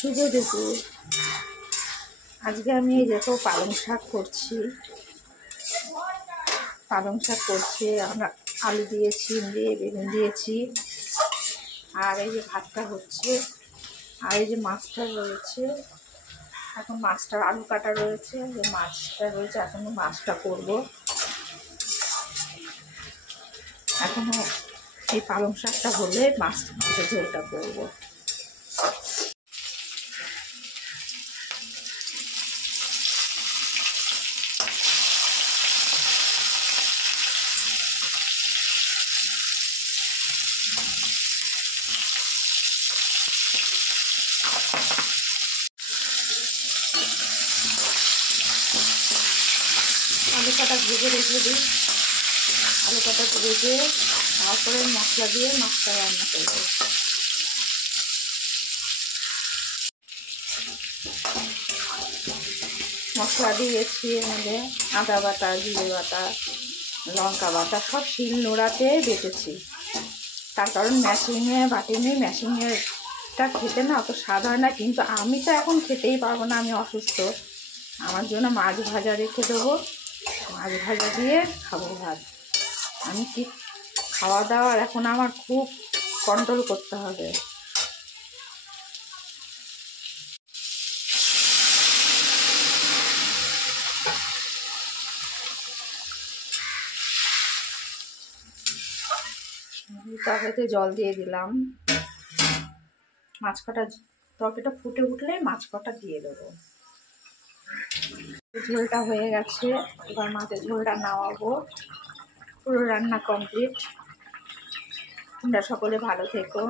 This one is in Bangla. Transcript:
শুভ দুপুর। আজকে আমি এই দেখো পালং শাক করছি। আমরা আলু দিয়ে, শিম দিয়ে, বেগুন দিয়েছি। আর এই যে ভাতটা হচ্ছে, আর এই যে মাছটা রয়েছে। এখন মাছটা আলু কাটা রয়েছে, যে মাছটা রয়েছে, এখন মাছটা করবো। এখনো এই পালং শাকটা হলে মাছের ঝোলটা করবো। আলু কাটা ভেজে রেখে দিই। আলু কাটা ভেজে তারপরে মশলা দিয়ে মাছটা রান্না করব। মশলা দিয়েছি এর মধ্যে আদা বাটা, জিরে বাটা, লঙ্কা বাটা, সব শিল নোড়াতে বেটেছি। তার কারণ মেশিনে বাটিনি, মেশিনেরটা খেতে না অত স্বাদ হয় না। কিন্তু আমি তো এখন খেতেই পারবো না, আমি অসুস্থ। আমার জন্য মাছ ভাজা রেখে দেবো, মাছ ভাজা দিয়ে খাবো ভাত। আমি কি খাওয়া দাওয়ার এখন আমার খুব কন্ট্রোল করতে হবে। তরকারিতে জল দিয়ে দিলাম। মাছ কটা তরকারিটা ফুটে উঠলে মাছ কটা দিয়ে দেবো। ঝোলটা হয়ে গেছে, এবার মাছের ঝোলটা নামাবো। পুরো রান্না কমপ্লিট। তোমরা সকলে ভালো থেকো।